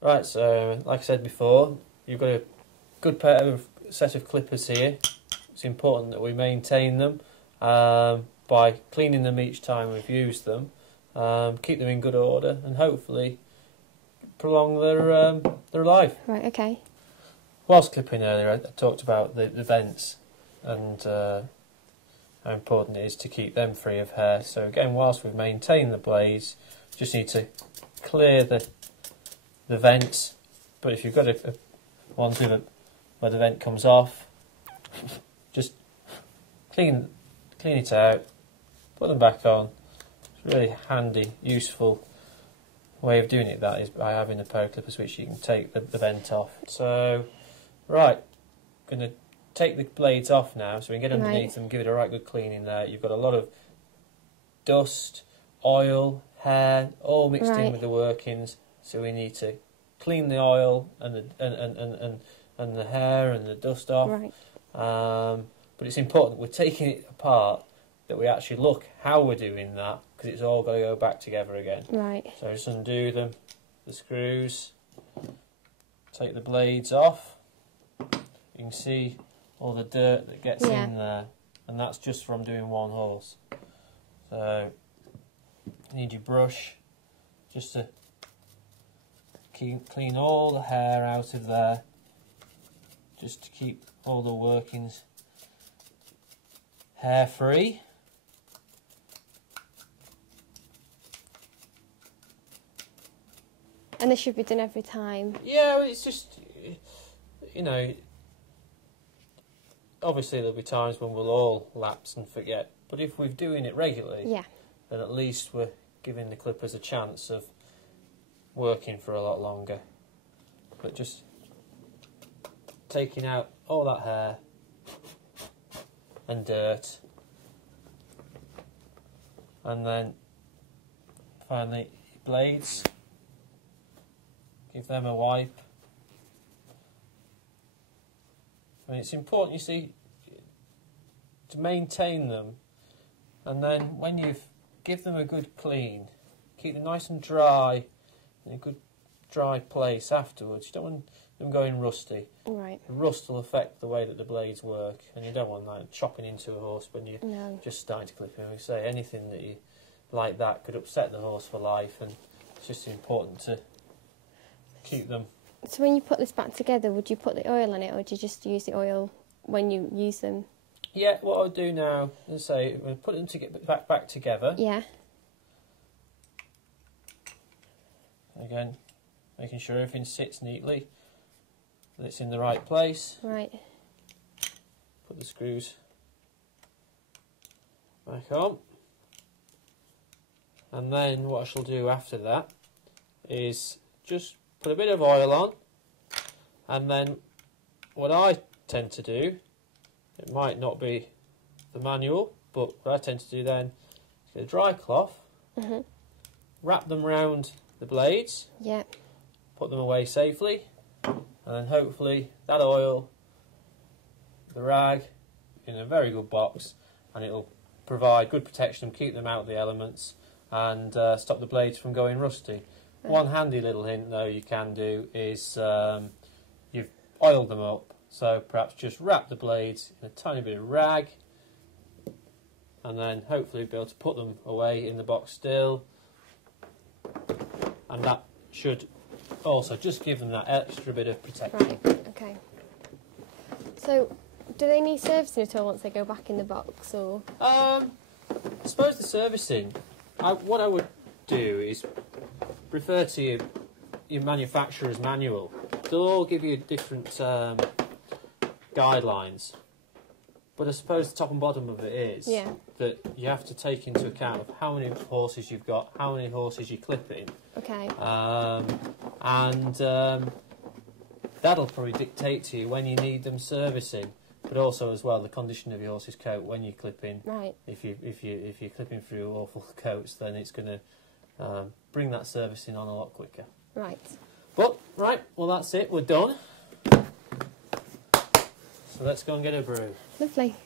Right, so like I said before, you've got a good set of clippers here. It's important that we maintain them by cleaning them each time we've used them, keep them in good order, and hopefully prolong their life. Right, okay. Whilst clipping earlier, I talked about the vents and how important it is to keep them free of hair. So again, whilst we've maintained the blades, just need to clear the vents. But if you've got ones with where the vent comes off, just clean it out, put them back on. It's a really handy, useful way of doing it, that is by having a pair of clippers which you can take the vent off. So, right, going to take the blades off now so we can get underneath them, give it a right good cleaning there. You've got a lot of dust, oil, hair, all mixed in with the workings, so we need to clean the oil and the hair and the dust off. Right. But it's important we're taking it apart that we actually look how we're doing that, because it's all got to go back together again. Right. So just undo the screws, take the blades off. You can see all the dirt that gets in there, and that's just from doing one horse. So you need your brush just to clean all the hair out of there, just to keep all the workings hair free. And this should be done every time? Yeah, it's just, you know, obviously there'll be times when we'll all lapse and forget, but if we're doing it regularly, then at least we're giving the clippers a chance of working for a lot longer. But just taking out all that hair and dirt, and then finally blades, give them a wipe. I mean, it's important, you see, to maintain them, and then when you give them a good clean, keep them nice and dry in a good dry place afterwards. You don't want them going rusty. Right. Rust will affect the way that the blades work, and you don't want that chopping into a horse when you're just starting to clip him. We say anything that you like that could upset the horse for life, and it's just important to keep them. So when you put this back together, would you put the oil in it, or do you just use the oil when you use them? Yeah, what I'll do now is say we'll put them back together. Yeah. Again, making sure everything sits neatly, that it's in the right place. Right. Put the screws back on. And then what I shall do after that is just put a bit of oil on, and then what I tend to do, it might not be the manual, but what I tend to do then is get a dry cloth, wrap them round the blades, put them away safely, and then hopefully that oil, the rag, in a very good box, and it'll provide good protection, keep them out of the elements, and stop the blades from going rusty. One handy little hint though you can do is you've oiled them up, so perhaps just wrap the blades in a tiny bit of rag, and then hopefully be able to put them away in the box still, and that should also just give them that extra bit of protection. Right, okay. So do they need servicing at all once they go back in the box, or? I suppose the servicing, what I would do is refer to your manufacturer's manual. They'll all give you different guidelines, but I suppose the top and bottom of it is that you have to take into account of how many horses you've got, how many horses you're clipping. Okay. And that'll probably dictate to you when you need them servicing, but also as well the condition of your horse's coat when you're clipping. Right. If you're clipping through awful coats, then it's going to bring that servicing on a lot quicker. Right. But right, well that's it. We're done. So let's go and get a brew. Lovely.